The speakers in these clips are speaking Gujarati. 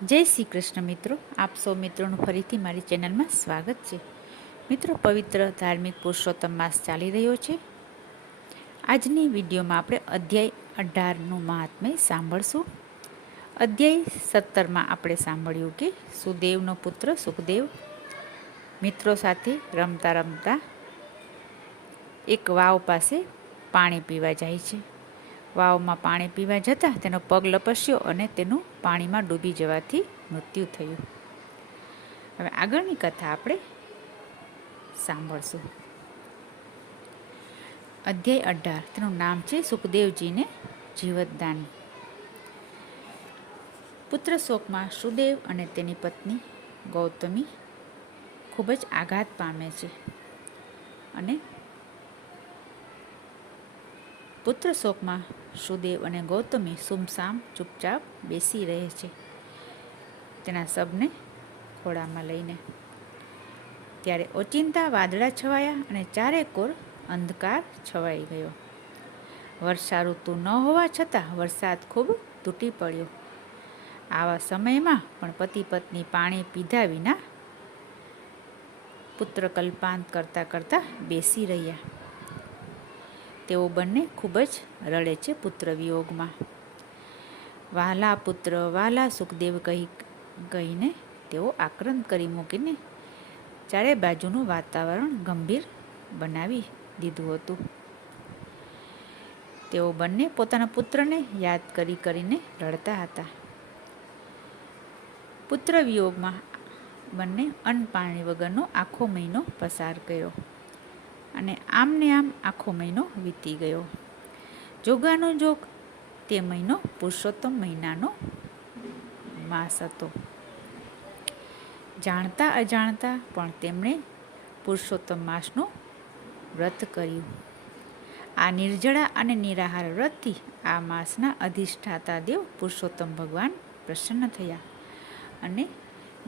જય શ્રી કૃષ્ણ મિત્રો, આપ સૌ મિત્રોનું ફરીથી મારી ચેનલમાં સ્વાગત છે. મિત્રો, પવિત્ર ધાર્મિક પુરુષોત્તમ માસ ચાલી રહ્યો છે. આજની વિડીયોમાં આપણે અધ્યાય 18નું મહાત્મ્ય સાંભળશું. અધ્યાય 17માં આપણે સાંભળ્યું કે સુદેવનો પુત્ર સુખદેવ મિત્રો સાથે રમતા રમતા એક વાવ પાસે પાણી પીવા જાય છે. વાવમાં પાણી પીવા જતાં તેનો પગ લપસ્યો અને તેનું પાણીમાં ડૂબી જવાથી મૃત્યુ થયું. હવે આગળની કથા આપણે સાંભળશું. અધ્યાય 18, તેનું નામ છે સુખદેવજીને જીવતદાન. પુત્ર શોકમાં સુદેવ અને તેની પત્ની ગૌતમી ખૂબ જ આઘાત પામે છે અને પુત્ર શોકમાં સુદેવ અને ગૌતમી સુમસામ ચૂપચાપ બેસી રહે છે તેના શબને ખોળામાં લઈને. ત્યારે ઓચિંતા વાદળા છવાયા અને ચારે કોર અંધકાર છવાઈ ગયો. વર્ષા ઋતુ ન હોવા છતાં વરસાદ ખૂબ તૂટી પડ્યો. આવા સમયમાં પણ પતિ પત્ની પાણી પીધા વિના પુત્ર કલ્પાંત કરતાં કરતાં બેસી રહ્યા. તેઓ બંને ખૂબ જ રડે છે પુત્ર વિયોગમાં. વહાલા પુત્ર, વહાલા સુખદેવ કહીને તેઓ આક્રંદ કરી મૂકીને ચારે બાજુનું વાતાવરણ ગંભીર બનાવી દીધું હતું. તેઓ બંને પોતાના પુત્રને યાદ કરીને રડતા હતા. પુત્ર વિયોગમાં બંને અન્ન પાણી વગરનો આખો મહિનો પસાર કર્યો અને આમને આમ આખો મહિનો વીતી ગયો. જોગાનો જોગ તે મહિનો પુરુષોત્તમ મહિનાનો માસ હતો. જાણતા અજાણતા પણ તેમણે પુરુષોત્તમ માસનું વ્રત કર્યું. આ નિર્જળા અને નિરાહાર વ્રતથી આ માસના અધિષ્ઠાતા દેવ પુરુષોત્તમ ભગવાન પ્રસન્ન થયા અને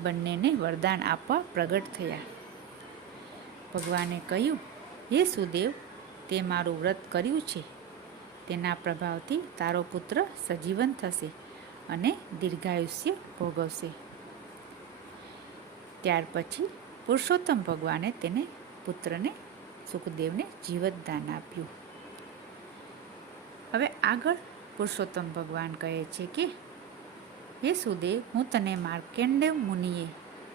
બંનેને વરદાન આપવા પ્રગટ થયા. ભગવાને કહ્યું, હે સુદેવ, તે મારું વ્રત કર્યું છે તેના પ્રભાવથી તારો પુત્ર સજીવન થશે અને દીર્ઘાયુષ્ય ભોગવશે. ત્યાર પછી પુરુષોત્તમ ભગવાને તેને પુત્રને સુખદેવને જીવતદાન આપ્યું. હવે આગળ પુરુષોત્તમ ભગવાન કહે છે કે હે સુદેવ, હું તને માર્કેન્ડેય મુનિએ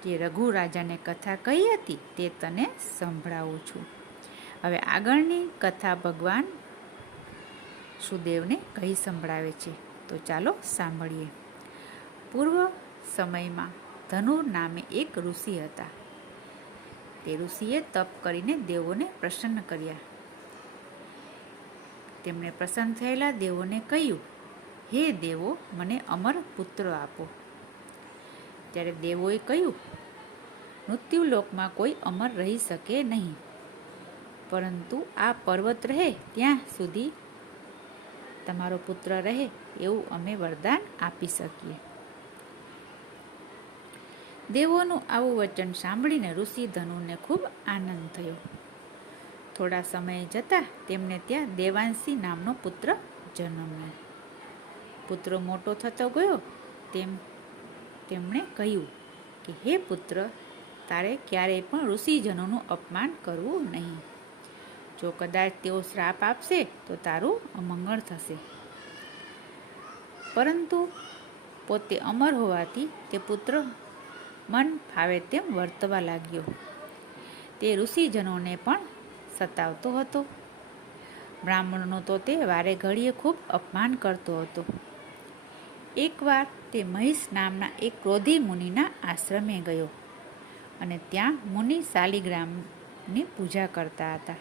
જે રઘુ રાજાને કથા કહી હતી તે તને સંભળાવું છું. હવે આગળની કથા ભગવાન સુદેવને કહી સંભળાવે છે, તો ચાલો સાંભળીએ. પૂર્વ સમયમાં ધનુર નામે એક ઋષિ હતા. તે ઋષિએ તપ કરીને દેવોને પ્રસન્ન કર્યા. તેમણે પ્રસન્ન થયેલા દેવોને કહ્યું, હે દેવો, મને અમર પુત્ર આપો. ત્યારે દેવોએ કહ્યું, મૃત્યુલોકમાં કોઈ અમર રહી શકે નહીં, પરંતુ આ પર્વત રહે ત્યાં સુધી તમારો પુત્ર રહે એવું અમે વરદાન આપી શકીએ. દેવોનું આવું વચન સાંભળીને ઋષિ ધનુને ખૂબ આનંદ થયો. થોડા સમય જતાં તેમને ત્યાં દેવાંશી નામનો પુત્ર જન્મ્યો. પુત્ર મોટો થતો ગયો તેમ તેમણે કહ્યું કે હે પુત્ર, તારે ક્યારેય પણ ઋષિજનોનું અપમાન કરવું નહીં. જો કદાચ તેઓ શ્રાપ આપશે તો તારું અમંગળ થશે. પરંતુ પોતે અમર હોવાથી તે પુત્ર મન ફાવે તેમ વર્તવા લાગ્યો. તે ઋષિજનોને પણ સતાવતો હતો. બ્રાહ્મણોનું તો તે વારે ઘડીએ ખૂબ અપમાન કરતો હતો. એકવાર તે મહિષ નામના એક ક્રોધી મુનિના આશ્રમે ગયો અને ત્યાં મુનિ શાલિગ્રામની પૂજા કરતા હતા.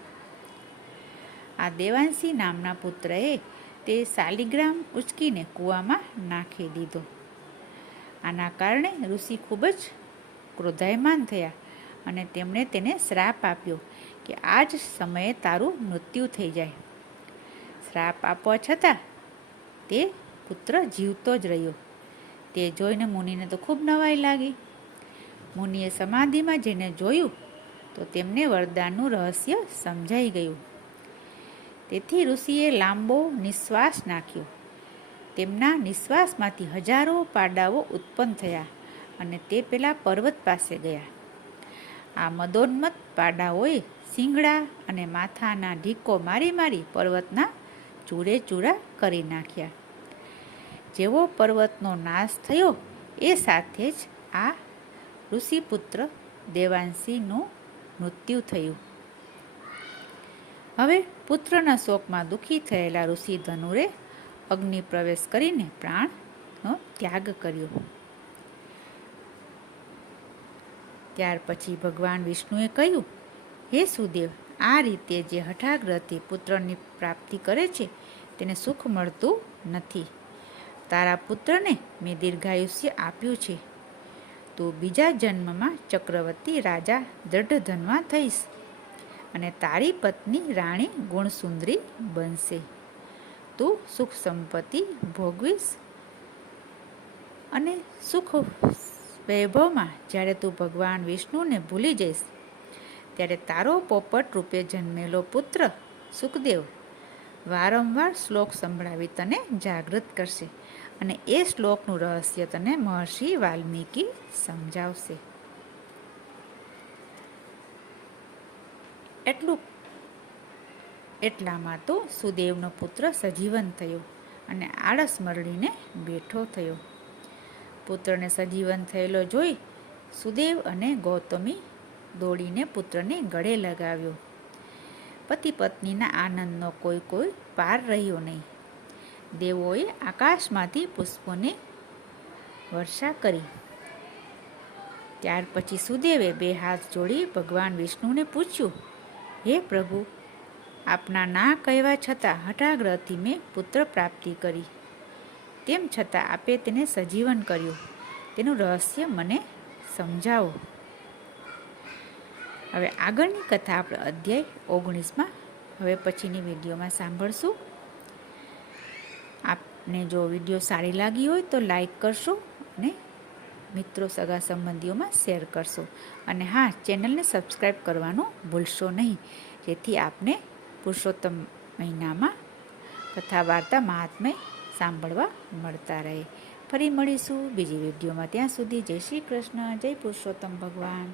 આ દેવાંશી નામના પુત્રએ તે શાલિગ્રામ ઉચકીને કૂવામાં નાખી દીધો. આના કારણે ઋષિ ખૂબ જ ક્રોધાયમાન થયા અને તેમણે તેને શ્રાપ આપ્યો કે આ જ સમયે તારું મૃત્યુ થઈ જાય. શ્રાપ આપવા છતાં તે પુત્ર જીવતો જ રહ્યો. તે જોઈને મુનિને તો ખૂબ નવાઈ લાગી. મુનિએ સમાધિમાં જઈને જોયું તો તેમને વરદાનનું રહસ્ય સમજાઈ ગયું. તેથી ઋષિએ લાંબો નિશ્વાસ નાખ્યો તેમના નિશ્વાસમાંથી હજારો પાડાઓ ઉત્પન્ન થયા અને તે પેલા પર્વત પાસે ગયા. આ મદોન્મત પાડાઓએ શિંગડા અને માથાના ઢીકો મારી મારી પર્વતના ચૂરે ચૂરા કરી નાખ્યા. જેવો પર્વતનો નાશ થયો એ સાથે જ આ ઋષિપુત્ર દેવાંશીનું મૃત્યુ થયું. હવે પુત્રના શોકમાં દુઃખી થયેલા ઋષિ ધનુરે અગ્નિ પ્રવેશ કરીને પ્રાણનો ત્યાગ કર્યો. ત્યાર પછી ભગવાન વિષ્ણુએ કહ્યું, હે સુદેવ, આ રીતે જે હઠાગ્રહથી પુત્રની પ્રાપ્તિ કરે છે તેને સુખ મળતું નથી. તારા પુત્રને મેં દીર્ઘાયુષ્ય આપ્યું છે. તું બીજા જન્મમાં ચક્રવર્તી રાજા દૃઢધનમાં થઈશ અને તારી પત્ની રાણી ગુણસુંદરી બનશે. તું સુખ સંપત્તિ ભોગવીશ અને સુખ વૈભવમાં જ્યારે તું ભગવાન વિષ્ણુને ભૂલી જઈશ ત્યારે તારો પોપટ રૂપે જન્મેલો પુત્ર સુખદેવ વારંવાર શ્લોક સંભળાવી તને જાગૃત કરશે અને એ શ્લોકનું રહસ્ય તને મહર્ષિ વાલ્મીકી સમજાવશે. એટલામાં તો સુદેવનો પુત્ર સજીવન થયો અને આળસ મરડીને બેઠો થયો. પુત્રને સજીવન થયેલો જોઈ સુદેવ અને ગૌતમી દોડીને પુત્રને ગળે લગાવ્યો. પતિ પત્નીના આનંદનો કોઈ પાર રહ્યો નહીં. દેવોએ આકાશમાંથી પુષ્પોની વર્ષા કરી. ત્યાર પછી સુદેવે બે હાથ જોડી ભગવાન વિષ્ણુને પૂછ્યું, હે પ્રભુ, આપના ના કહેવા છતાં હઠાગ્રહથી મેં પુત્ર પ્રાપ્તિ કરી. તેમ છતાં આપે તેને સજીવન કર્યું. તેનું રહસ્ય મને સમજાવો. હવે આગળની કથા આપણે અધ્યાય 19માં હવે પછીની વિડીયોમાં સાંભળશું. આપને જો વિડીયો સારી લાગી હોય તો લાઈક કરશો અને મિત્રો સગા સંબંધીઓમાં શેર કરશો. અને હા, ચેનલને સબસ્ક્રાઈબ કરવાનું ભૂલશો નહીં, જેથી આપને પુરુષોત્તમ મહિનામાં કથા વાર્તા મહાત્મ્ય સાંભળવા મળતા રહે. ફરી મળીશું બીજી વિડીયોમાં. ત્યાં સુધી જય શ્રી કૃષ્ણ, જય પુરુષોત્તમ ભગવાન.